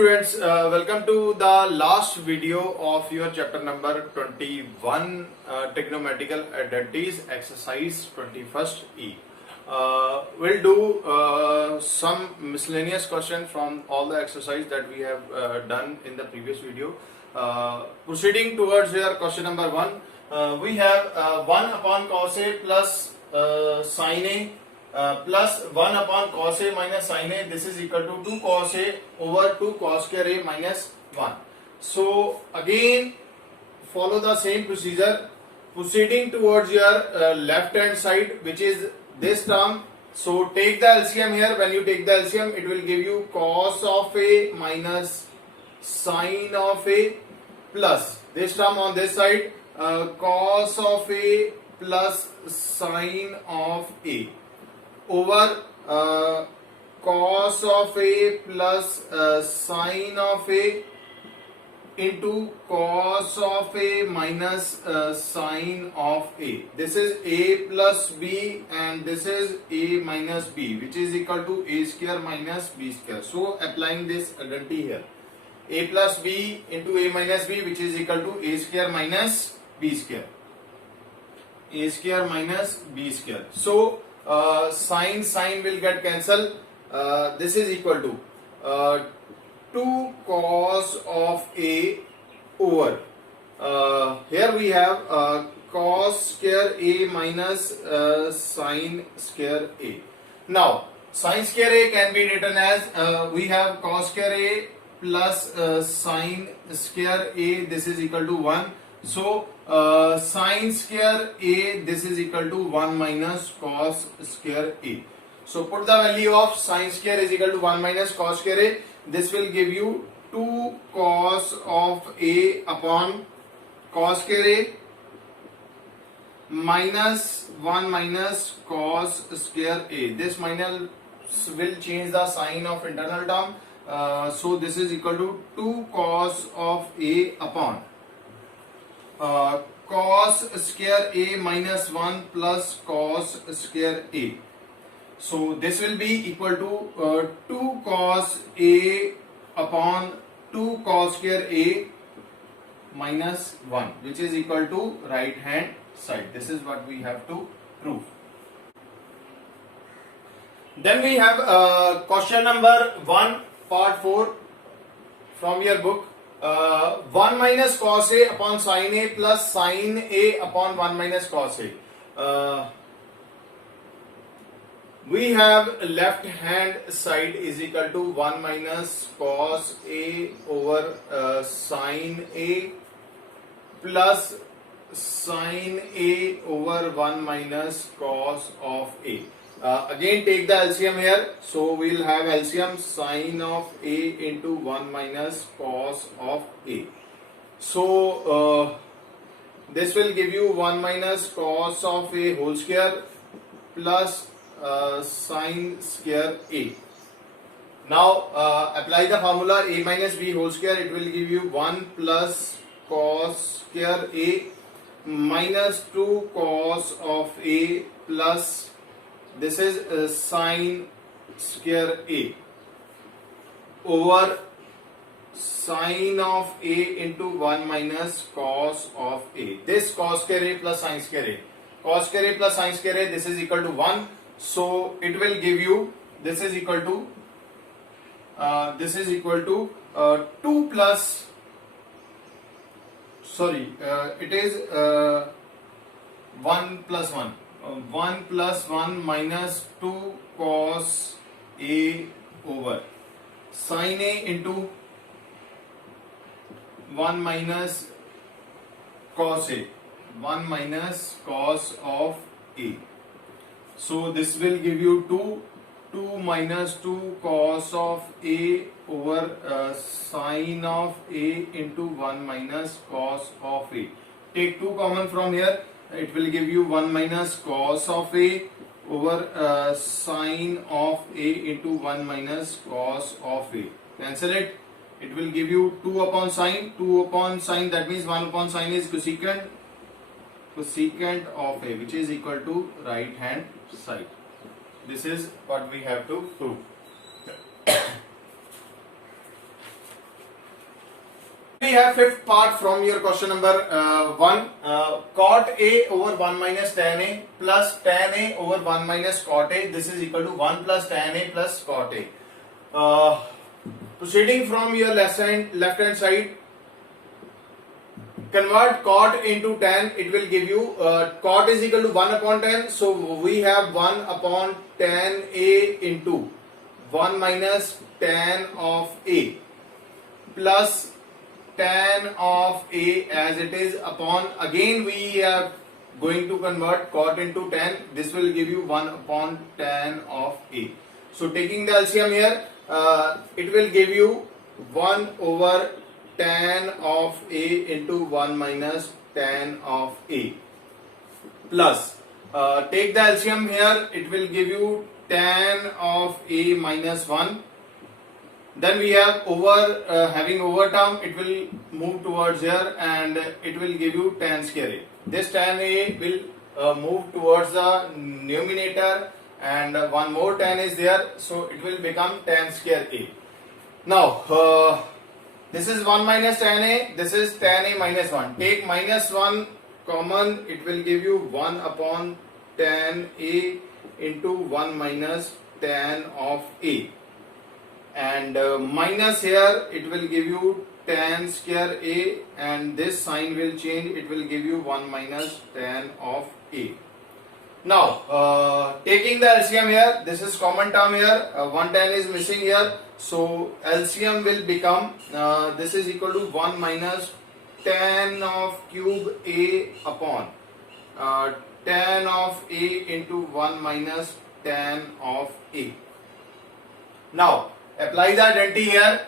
students, welcome to the last video of your chapter number 21, trigonometrical identities, exercise 21st E. We'll do some miscellaneous question from all the exercise that we have done in the previous video. Proceeding towards your question number 1, we have 1 upon cos A plus sin A plus 1 upon cos A minus sin A. This is equal to 2 cos A over 2 cos square A minus 1. So again follow the same procedure, proceeding towards your left hand side, which is this term. So take the LCM here. When you take the LCM, it will give you cos of A minus sin of A plus this term on this side, cos of A plus sin of A over cos of A plus sin of A into cos of A minus sin of A. This is A plus B and this is A minus B, which is equal to A square minus B square. So applying this identity here, A plus B into A minus B, which is equal to A square minus B square. A square minus B square. So sin will get cancelled. This is equal to 2 cos of A over here we have cos square A minus sin square A. Now sin square A can be written as we have cos square A plus sin square A. This is equal to 1. So sin square A, this is equal to 1 minus cos square A. So put the value of sin square is equal to 1 minus cos square A. This will give you 2 cos of A upon cos square A minus 1 minus cos square A. This minus will change the sign of internal term. So this is equal to 2 cos of A upon cos square A minus 1 plus cos square A. So this will be equal to 2 cos A upon 2 cos square A minus 1, which is equal to right hand side. This is what we have to prove. Then we have question number 1 part 4 from your book. 1 minus cos A upon sin A plus sin A upon 1 minus cos A. We have left hand side is equal to 1 minus cos A over sin A plus sin A over 1 minus cos of A. Again take the LCM here. So we will have LCM sin of A into 1 minus cos of A. So this will give you 1 minus cos of A whole square plus sin square A. Now apply the formula A minus B whole square. It will give you 1 plus cos square A minus 2 cos of A plus this is sin square A over sin of A into 1 minus cos of A. This cos square A plus sin square A. Cos square A plus sin square A, this is equal to 1. So it will give you, this is equal to 2 plus, sorry, it is 1 plus 1. 1 plus 1 minus 2 cos A over sin A into 1 minus cos A. 1 minus cos of A. So this will give you 2 minus 2 cos of A over sin of A into 1 minus cos of A. Take 2 common from here. It will give you 1 minus cos of A over sin of A into 1 minus cos of A. Cancel it. It will give you 2 upon sin. 2 upon sin, that means 1 upon sin is cosecant of A, which is equal to right hand side. This is what we have to prove. we have fifth part from your question number 1. Cot A over 1 minus tan A plus tan A over 1 minus cot A. This is equal to 1 plus tan A plus cot A. Proceeding from your left hand side, convert cot into tan. It will give you cot is equal to 1 upon tan. So we have 1 upon tan A into 1 minus tan of A plus tan of A as it is upon, again we are going to convert cot into tan. This will give you 1 upon tan of A. So taking the LCM here, it will give you 1 over tan of A into 1 minus tan of A plus take the LCM here, it will give you tan of A minus 1. Then we have over having over term, it will move towards here and it will give you tan square A. This tan A will move towards the numerator and one more tan is there, so it will become tan square A. Now this is 1 minus tan A, this is tan A minus 1. Take minus 1 common, it will give you 1 upon tan A into 1 minus tan of A. And minus here, it will give you tan square A, and this sign will change, it will give you 1 minus tan of A. Now taking the LCM here, this is common term here, 1 tan is missing here, so LCM will become this is equal to 1 minus tan of cube A upon tan of A into 1 minus tan of A. Now apply the identity here,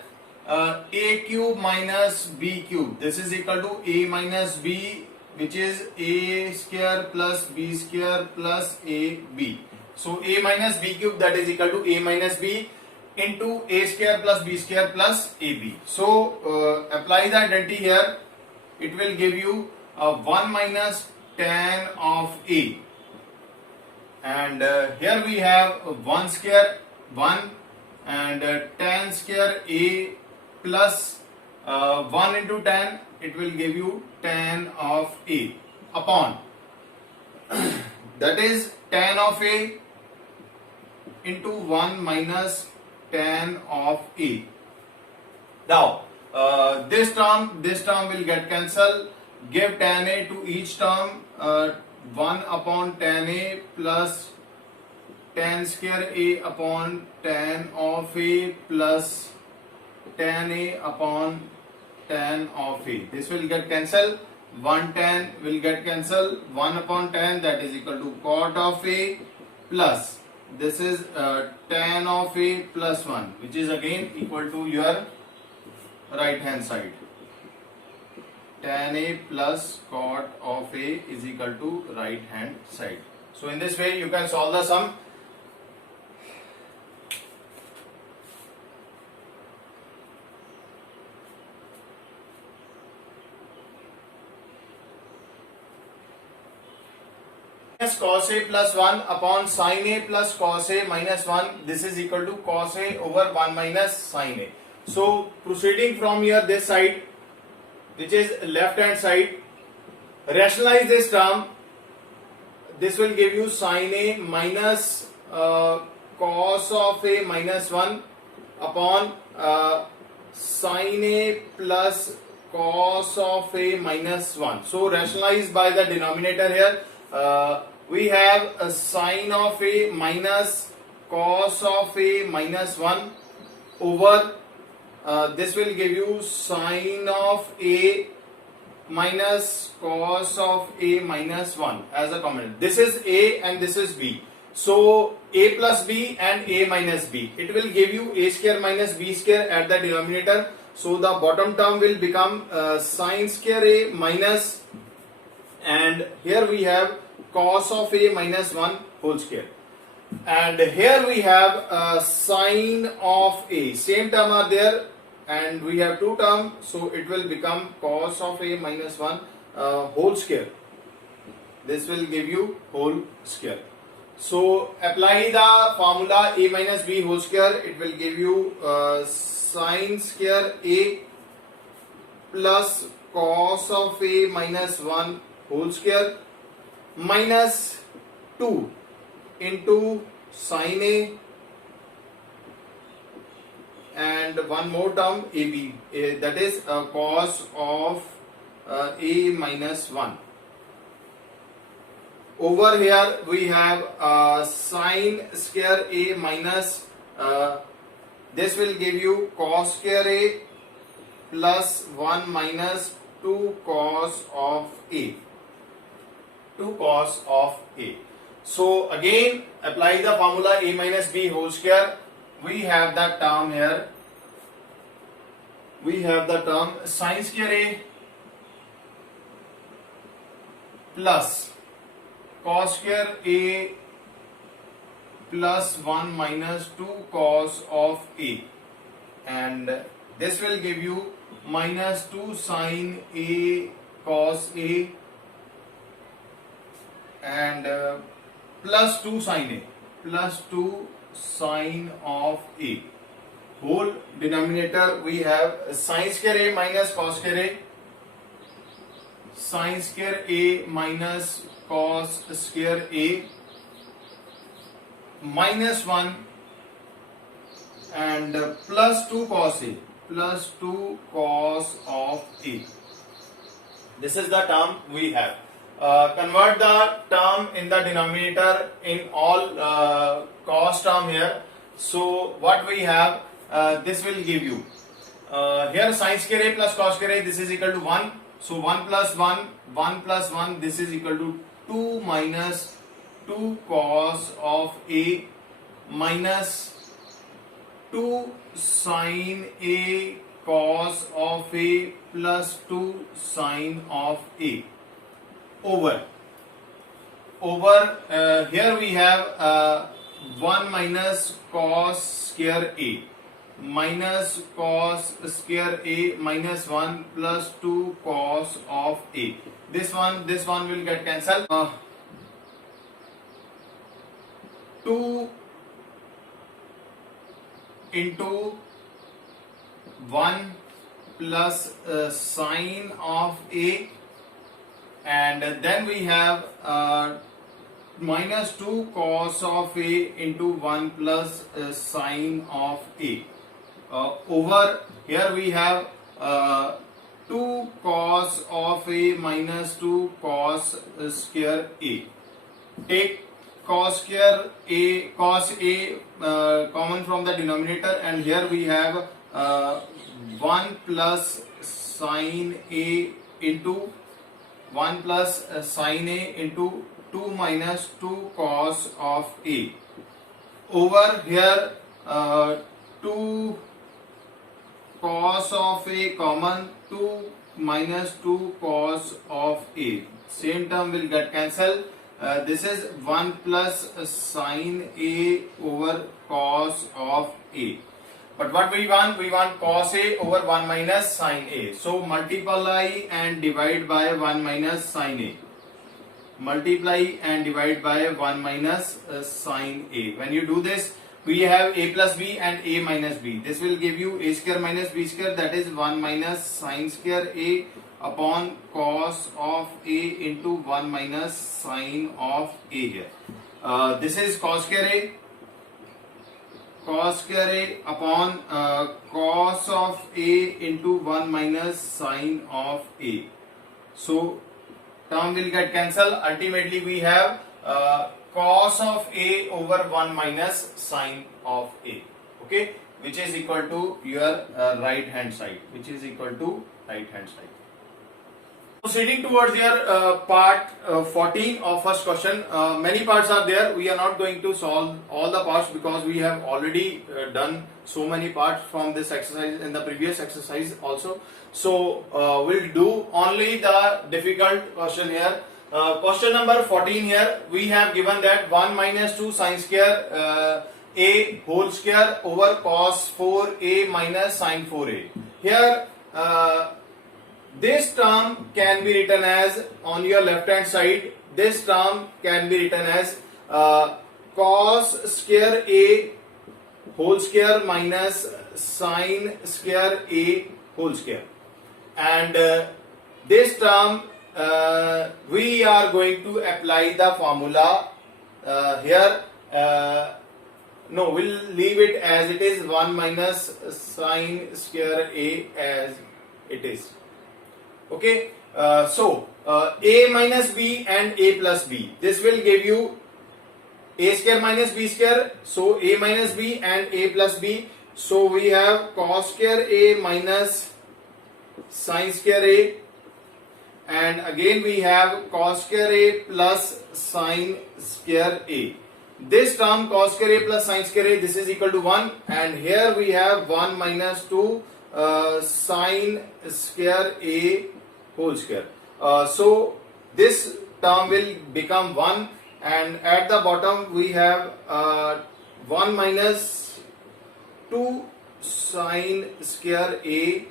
A cube minus B cube, this is equal to A minus B, which is A square plus B square plus AB. So A minus B cube, that is equal to A minus B into A square plus B square plus AB. So apply the identity here, it will give you 1 minus tan of A, and here we have 1 square 1 and tan square A plus 1 into tan, it will give you tan of A upon that is tan of A into 1 minus tan of A. Now this term will get cancelled. Give tan A to each term, 1 upon tan A plus tan square A upon tan of A plus tan A upon tan of A. This will get cancelled. 1 tan will get cancelled. 1 upon tan, that is equal to cot of A plus this is tan of A plus 1, which is again equal to your right hand side. Tan A plus cot of A is equal to right hand side. So in this way you can solve the sum. Cos A plus 1 upon sin A plus cos A minus 1, this is equal to cos A over 1 minus sin A. So proceeding from here this side, which is left hand side, rationalize this term. This will give you sin A minus cos of A minus 1 upon sin A plus cos of A minus 1. So rationalize by the denominator here. We have a sin of A minus cos of A minus 1 over this will give you sin of A minus cos of A minus 1 as a common. This is A and this is B. So A plus B and A minus B. It will give you A square minus B square at the denominator. So the bottom term will become sin square A minus, and here we have cos of A minus 1 whole square. And here we have sin of A. Same term are there, and we have two terms, so it will become cos of A minus 1 whole square. This will give you whole square. So apply the formula A minus B whole square. It will give you sin square A plus cos of a minus 1 whole square minus 2 into sin a, and one more term ab, that is cos of a minus 1. Over here we have sin square a minus this will give you cos square a plus 1 minus 2 cos of a. 2 cos of a. So again apply the formula a minus b whole square. We have that term here. We have the term sin square a plus cos square a plus 1 minus 2 cos of a, and this will give you minus 2 sin a cos a, and plus 2 sin a, plus 2 sin of a. Whole denominator we have sin square a minus cos square a, sin square a minus cos square a, minus 1 and plus 2 cos a, plus 2 cos of a. This is the term we have. Convert the term in the denominator in all cos term here. So what we have, this will give you here sin square a plus cos square a, this is equal to 1. So 1 plus 1, 1 plus 1, this is equal to 2 minus 2 cos of a minus 2 sin a cos of a plus 2 sin of a over here we have 1 minus cos square a minus cos square a minus 1 plus 2 cos of a. This one will get cancelled. 2 into 1 plus sine of a, and then we have minus 2 cos of a into 1 plus sine of a. Over here we have 2 cos of a minus 2 cos square a. Take cos square a, cos a common from the denominator, and here we have 1 plus sin a into 1 plus sin a into 2 minus 2 cos of a. Over here 2 cos of a common, 2 minus 2 cos of a. Same term will get cancelled. This is 1 plus sin a over cos of a. But what we want? We want cos a over 1 minus sin a. So multiply and divide by 1 minus sin a. Multiply and divide by 1 minus sin a. When you do this, we have a plus b and a minus b. This will give you a square minus b square, that is 1 minus sin square a upon cos of a into 1 minus sin of a here. This is cos square a upon cos of a into 1 minus sin of a. So term will get cancelled. Ultimately we have cos of a over 1 minus sin of a, okay, which is equal to your right hand side, Proceeding towards your part 14 of first question. Many parts are there. We are not going to solve all the parts because we have already done so many parts from this exercise in the previous exercise also. So we'll do only the difficult question here. Question number 14 here, we have given that 1 minus 2 sin square a whole square over cos 4a minus sin 4a. Here this term can be written as, on your left hand side, this term can be written as cos square a whole square minus sin square a whole square. and this term we are going to apply the formula here. No, we'll leave it as it is, 1 minus sine square a as it is. Okay, so a minus b and a plus b, this will give you a square minus b square, so a minus b and a plus b. So we have cos square a minus sine square a, and again we have cos square a plus sine square a. This term cos square a plus sine square a, this is equal to 1, and here we have 1 minus 2 sine square a whole square. So this term will become 1, and at the bottom we have 1 minus 2 sine square a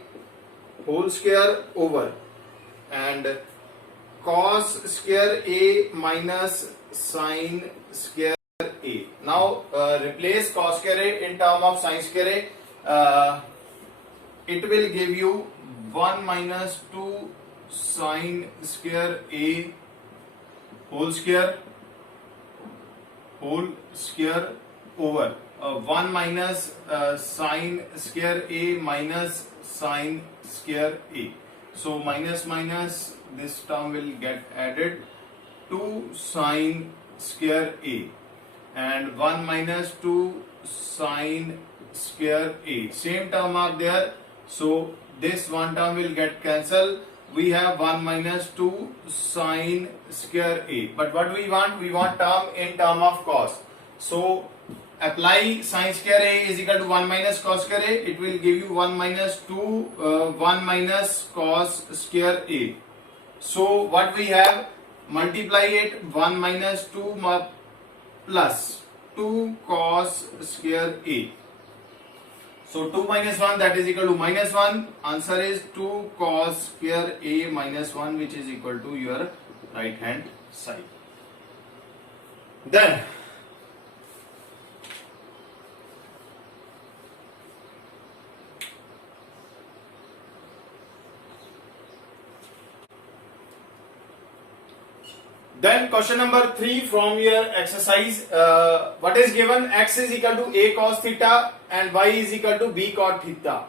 whole square over, and cos square a minus sine square a. Now replace cos square a in term of sine square a. It will give you 1 minus 2 sine square a whole square over 1 minus sine square a minus sine square a. So minus minus, this term will get added, 2 sine square a, and 1 minus 2 sine square a. Same term are there, so this one term will get cancelled. We have 1 minus 2 sine square a. But what we want? We want term in term of cos. So apply sine square a is equal to 1 minus cos square a. It will give you 1 minus 1 minus cos square a. So what we have? Multiply it, 1 minus 2 plus 2 cos square a. So 2 minus 1, that is equal to minus 1. Answer is 2 cos square a minus 1, which is equal to your right hand side. Then question number 3 from your exercise. What is given? X is equal to a cos theta and y is equal to b cot theta.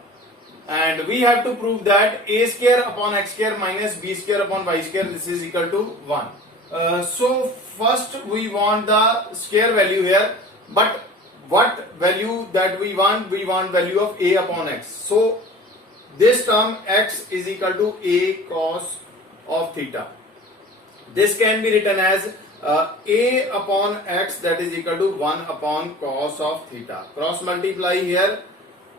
And we have to prove that a square upon x square minus b square upon y square, this is equal to 1. So first we want the square value here. But what value that we want? We want value of a upon x. So this term x is equal to a cos of theta. This can be written as a upon x, that is equal to 1 upon cos of theta. Cross multiply here,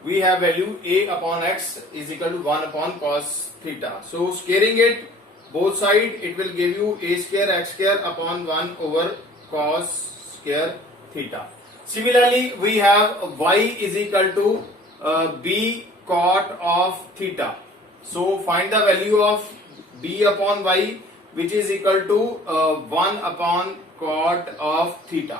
we have value a upon x is equal to 1 upon cos theta. So squaring it both side, it will give you a square x square upon 1 over cos square theta. Similarly, we have y is equal to b cot of theta. So find the value of b upon y, which is equal to 1 upon cot of theta.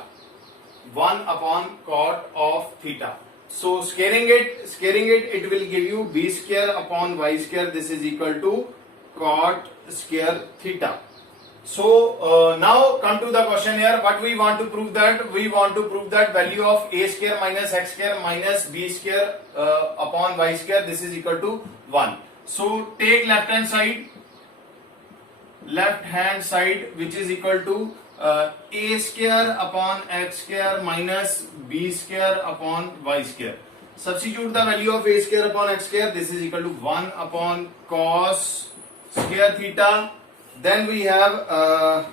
1 upon cot of theta. So squaring it, it will give you b square upon y square. This is equal to cot square theta. So now come to the question here. What we want to prove that? We want to prove that value of a square minus x square minus b square upon y square, this is equal to 1. So take left hand side, which is equal to a square upon x square minus b square upon y square. Substitute the value of a square upon x square. This is equal to 1 upon cos square theta. Then we have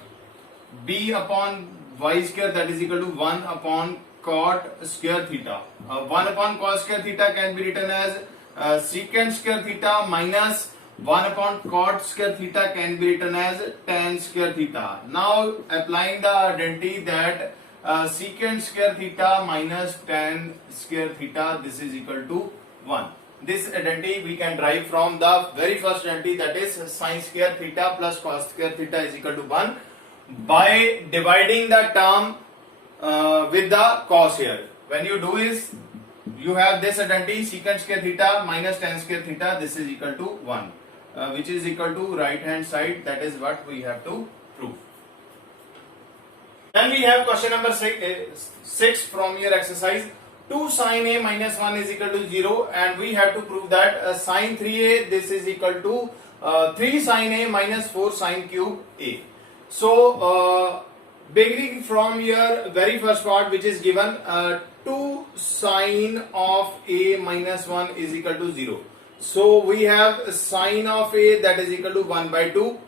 b upon y square, that is equal to 1 upon cot square theta. 1 upon cos square theta can be written as secant square theta minus 1 upon cot square theta can be written as tan square theta. Now applying the identity that secant square theta minus tan square theta, this is equal to 1. This identity we can derive from the very first identity, that is sin square theta plus cos square theta is equal to 1, by dividing the term with the cos here. When you do is, you have this identity secant square theta minus tan square theta, this is equal to 1. which is equal to right hand side. That is what we have to prove. Then we have question number 6 from your exercise. 2 sin a minus 1 is equal to 0, and we have to prove that sin 3a, this is equal to 3 sin a minus 4 sin cube a. So beginning from your very first part, which is given, 2 sine of a minus 1 is equal to 0. So we have sine of a, that is equal to 1 by 2.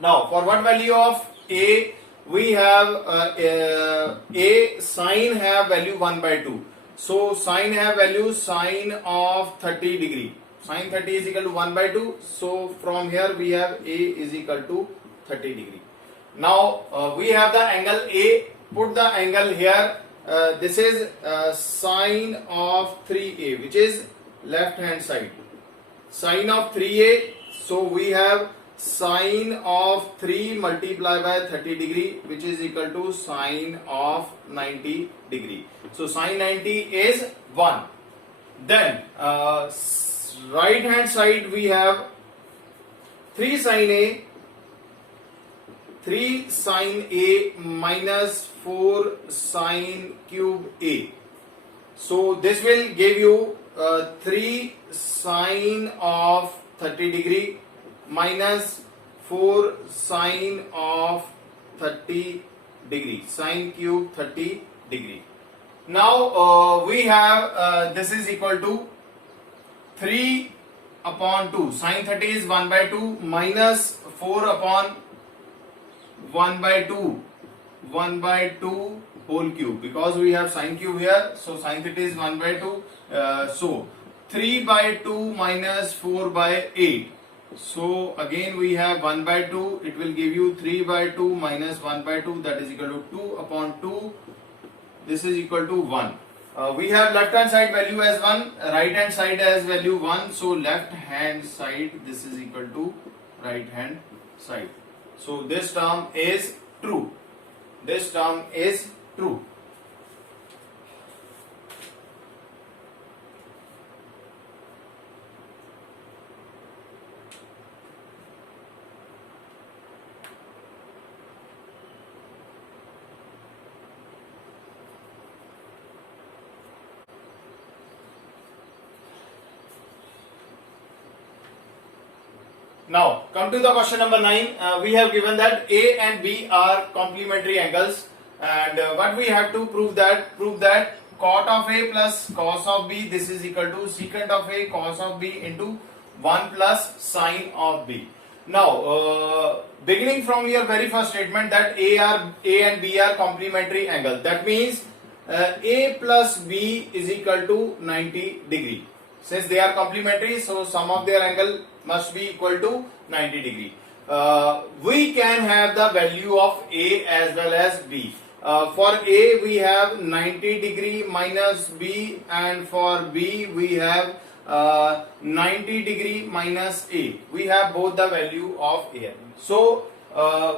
Now for what value of a? We have a sine have value 1 by 2. So sine have value sine of 30 degree. Sine 30 is equal to 1 by 2. So from here we have a is equal to 30 degree. Now we have the angle A. Put the angle here. This is sine of 3a, which is left hand side. Sine of 3a. So we have sine of 3 multiplied by 30 degree, which is equal to sine of 90 degree. So sine 90 is 1. Then right hand side we have 3 sine a, 3 sine a minus 4 sine cube a. So this will give you 3 sine of 30 degree minus 4 sine of 30 degree, sine cube 30 degree. Now we have this is equal to 3 upon 2. Sine 30 is 1 by 2 minus 4 upon 1 by 2. 1 by 2 whole cube, because we have sine cube here. So sine 30 is 1 by 2. So 3 by 2 minus 4 by 8. So again we have 1 by 2, it will give you 3 by 2 minus 1 by 2, that is equal to 2 upon 2, this is equal to 1. We have left hand side value as 1, right hand side as value 1, so left hand side this is equal to right hand side. So this term is true. This term is true. Now come to the question number 9. We have given that A and B are complementary angles, and what we have to prove that cot of A plus cos of B, this is equal to secant of A cos of B into 1 plus sine of B. Now beginning from your very first statement that A and B are complementary angle, that means A plus B is equal to 90 degree. Since they are complementary, so sum of their angle must be equal to 90 degree. We can have the value of A as well as B. For A we have 90 degree minus B, and for B we have 90 degree minus A. We have both the value of A. So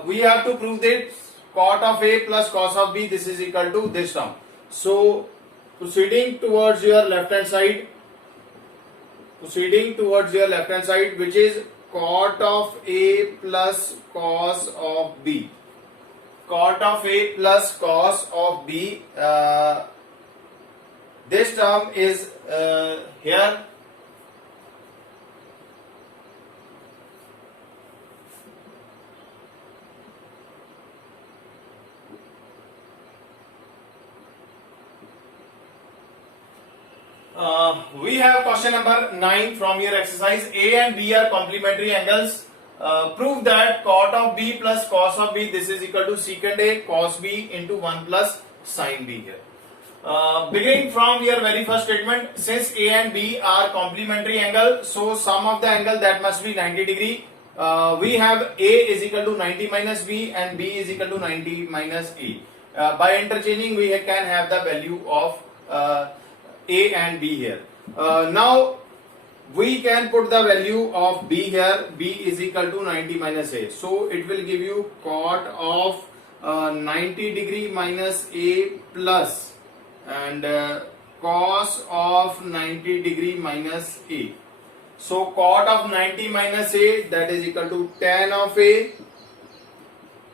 we have to prove that cot of A plus cos of B, this is equal to this term. So proceeding towards your left hand side, which is cot of A plus cos of B. Cot of A plus cos of B, this term is here. We have question number 9 from your exercise. A and B are complementary angles. Prove that cot of B plus cos of B, this is equal to secant A cos B into 1 plus sin B here. Beginning from your very first statement, since A and B are complementary angle, so sum of the angle that must be 90 degree. We have A is equal to 90 minus B and B is equal to 90 minus A. By interchanging we can have the value of A and B here. Now we can put the value of B here. B is equal to 90 minus A. So it will give you cot of 90 degree minus A plus and cos of 90 degree minus A. So cot of 90 minus a, that is equal to tan of a,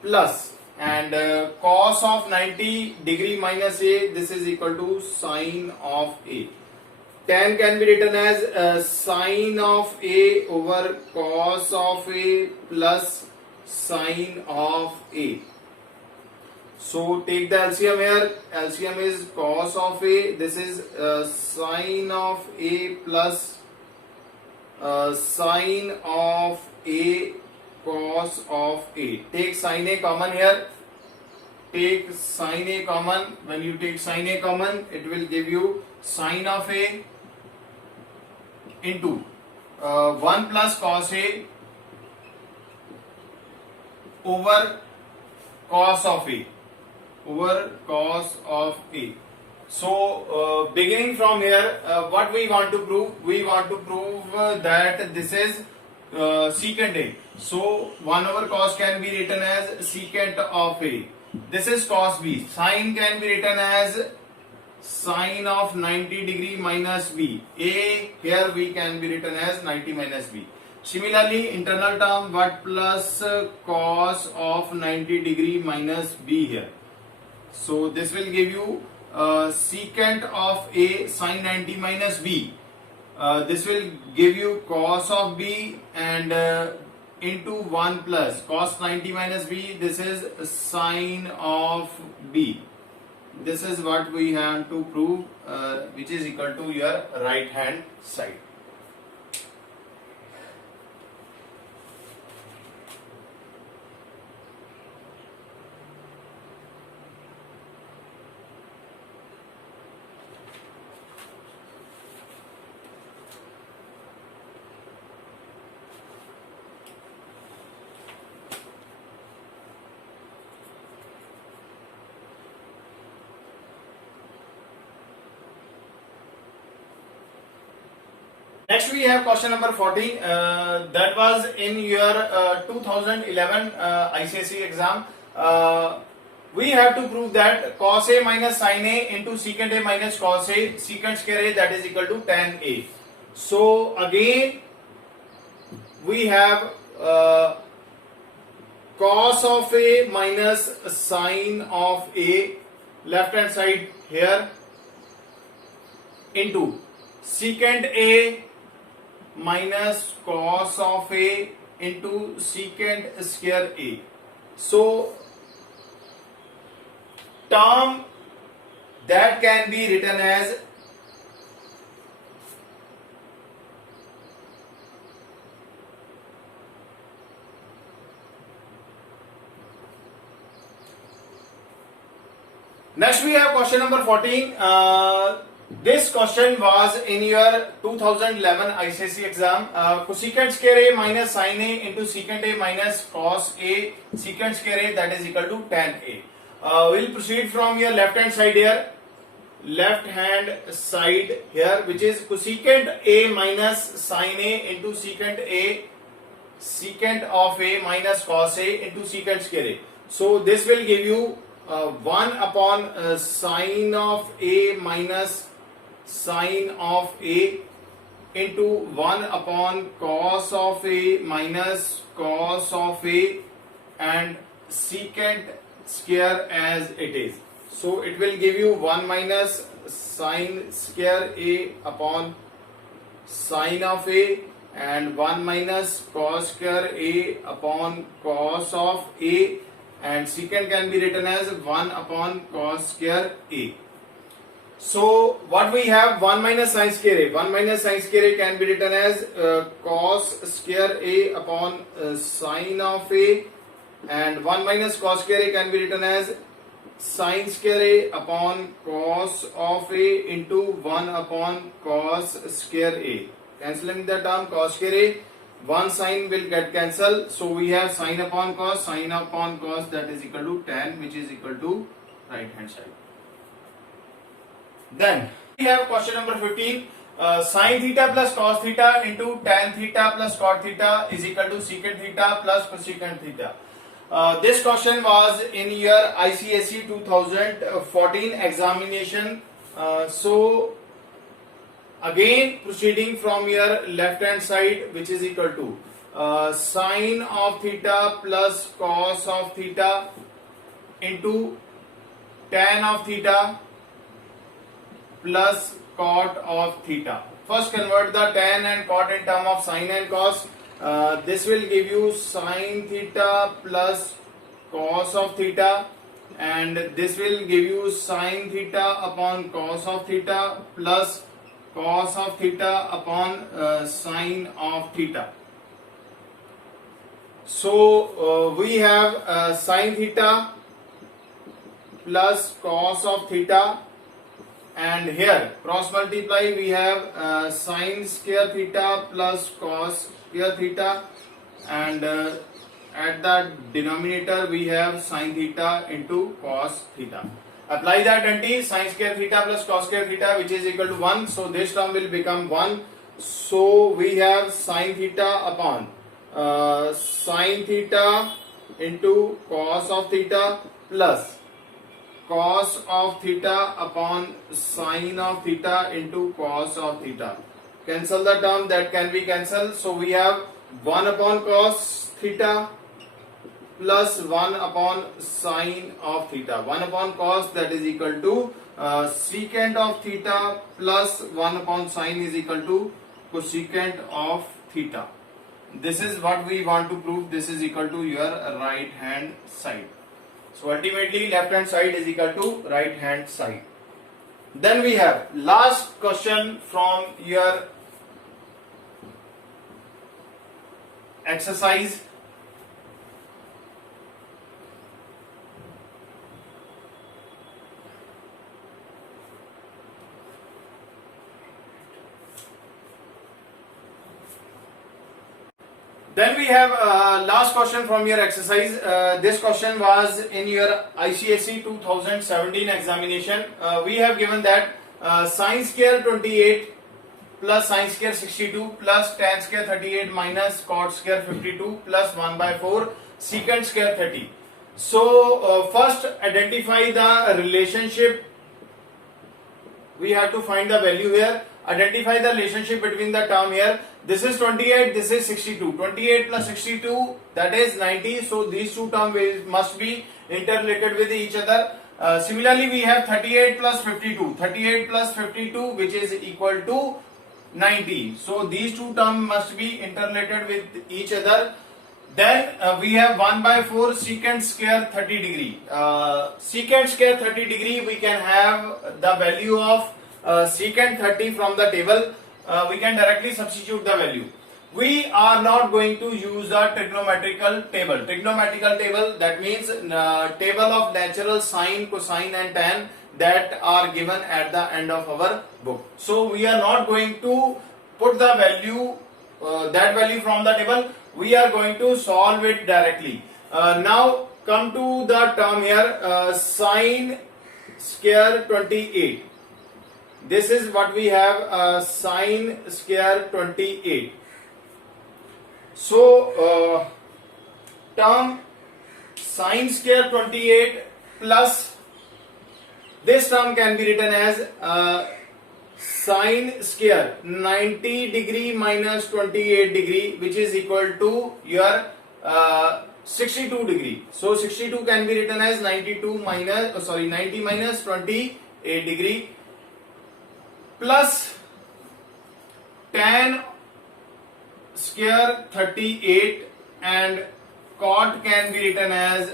plus and cos of 90 degree minus a, this is equal to sine of a. Tan can be written as sine of a over cos of a plus sine of a. So take the LCM here. LCM is cos of a. This is sine of a plus sine of a cos of a. Take sine a common here. Take sine a common. When you take sine a common, it will give you sine of a into 1 plus cos a over cos of a. Over cos of a. So beginning from here, what we want to prove? We want to prove that this is secant a. So 1 over cos can be written as secant of a. This is cos b. Sine can be written as sine of 90 degree minus b. A here we can be written as 90 minus b. Similarly, internal term what plus cos of 90 degree minus b here. So this will give you secant of a sine 90 minus b. This will give you cos of b and into 1 plus cos 90 minus b. This is sine of b. This is what we have to prove, which is equal to your right hand side. Next we have question number 14. That was in your 2011 ICSE exam. We have to prove that cos a minus sin a into secant a minus cos a secant square a, that is equal to tan a. So again we have cos of a minus sine of a, left hand side here, into secant a minus cos of a into secant square a. So term that can be written as next we have question number 14. This question was in your 2011 ICSE exam. Cosecant square a minus sin a into secant a minus cos a secant square a, that is equal to tan a. We'll proceed from your left hand side here. Left hand side here, which is cosecant a minus sin a into secant a secant of a minus cos a into secant square a. So this will give you 1 upon sine of a minus sine of a into 1 upon cos of a minus cos of a and secant square as it is. So it will give you 1 minus sine square a upon sine of a and 1 minus cos square a upon cos of a, and secant can be written as 1 upon cos square a. So what we have, 1 minus sine square a. 1 minus sine square a can be written as cos square a upon sine of a, and 1 minus cos square a can be written as sine square a upon cos of a into 1 upon cos square a. Cancelling the term cos square a, one sine will get cancelled. So we have sine upon cos, that is equal to tan, which is equal to right hand side. Then we have question number 15. Sin theta plus cos theta into tan theta plus cot theta is equal to secant theta plus cosecant theta. This question was in your ICSE 2014 examination. So Again proceeding from your left hand side, which is equal to sine of theta plus cos of theta into tan of theta plus cot of theta. First convert the tan and cot in term of sine and cos. This will give you sine theta plus cos of theta, and this will give you sine theta upon cos of theta plus cos of theta upon sine of theta. So we have sine theta plus cos of theta, and here cross multiply we have sine square theta plus cos square theta, and at the denominator we have sine theta into cos theta. Apply the identity, sine square theta plus cos square theta, which is equal to 1. So this term will become 1. So we have sine theta upon sine theta into cos of theta plus cos of theta upon sine of theta into cos of theta. Cancel the term, that can be cancelled. So we have 1 upon cos theta plus 1 upon sine of theta. 1 upon cos, that is equal to secant of theta plus 1 upon sine is equal to cosecant of theta. This is what we want to prove. This is equal to your right hand side. So ultimately left hand side is equal to right hand side. Then we have last question from your exercise. Then we have last question from your exercise. This question was in your ICSE 2017 examination. We have given that sine square 28 plus sine square 62 plus tan square 38 minus cot square 52 plus 1 by 4 secant square 30. So first identify the relationship. We have to find the value here. Identify the relationship between the term here. This is 28, this is 62. 28 plus 62, that is 90. So these two terms must be interrelated with each other. Similarly, we have 38 plus 52. 38 plus 52, which is equal to 90. So these two terms must be interrelated with each other. Then we have 1 by 4 secant square 30 degree. Secant square 30 degree, we can have the value of secant 30 from the table. We can directly substitute the value. We are not going to use the trigonometrical table. Trigonometrical table, that means table of natural sine, cosine and tan that are given at the end of our book. So we are not going to put the value, that value from the table. We are going to solve it directly. Now come to the term here, sine square 28. This is what we have, sine square 28. So term sine square 28 plus this term can be written as sine square 90 degree minus 28 degree, which is equal to your 62 degree. So 62 can be written as 90 minus 28 degree plus tan square 38, and cot can be written as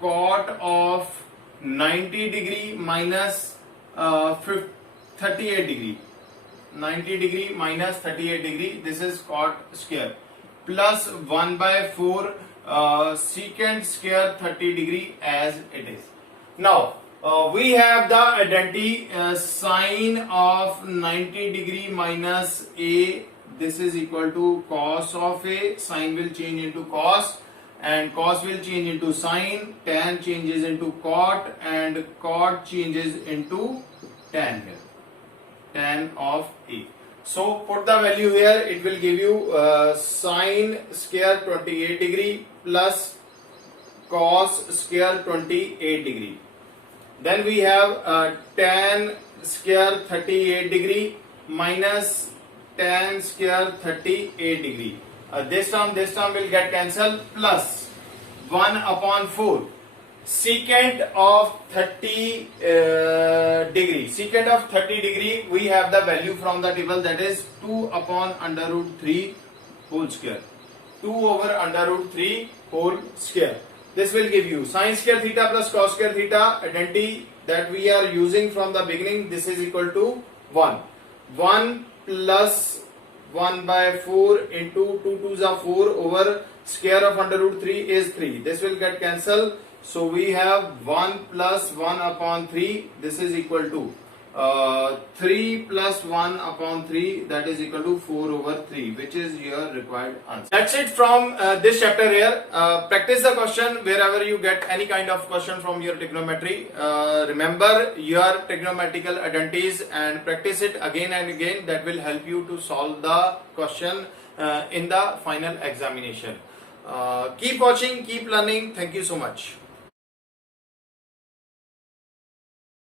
cot of 90 degree minus 38 degree. 90 degree minus 38 degree, this is cot square, plus 1 by 4 secant square 30 degree as it is. Now we have the identity sine of 90 degree minus a, this is equal to cos of a. Sine will change into cos and cos will change into sine, tan changes into cot and cot changes into tan here, tan of a. So put the value here, it will give you sine square 28 degree plus cos square 28 degree. Then we have tan square 38 degree minus tan square 38 degree. This term will get cancelled, plus 1 upon 4 secant of 30 degree. Secant of 30 degree, we have the value from the table, that is 2 upon under root 3 whole square. 2 over under root 3 whole square. This will give you sin square theta plus cos square theta, identity that we are using from the beginning. This is equal to 1. 1 plus 1 by 4 into 2 2s are 4 over square of under root 3 is 3. This will get cancelled. So we have 1 plus 1 upon 3. This is equal to 3 plus 1 upon 3, that is equal to 4 over 3, which is your required answer. That's it from this chapter here. Practice the question wherever you get any kind of question from your trigonometry. Remember your trigonometrical identities and practice it again and again. That will help you to solve the question in the final examination. Keep watching, keep learning. Thank you so much.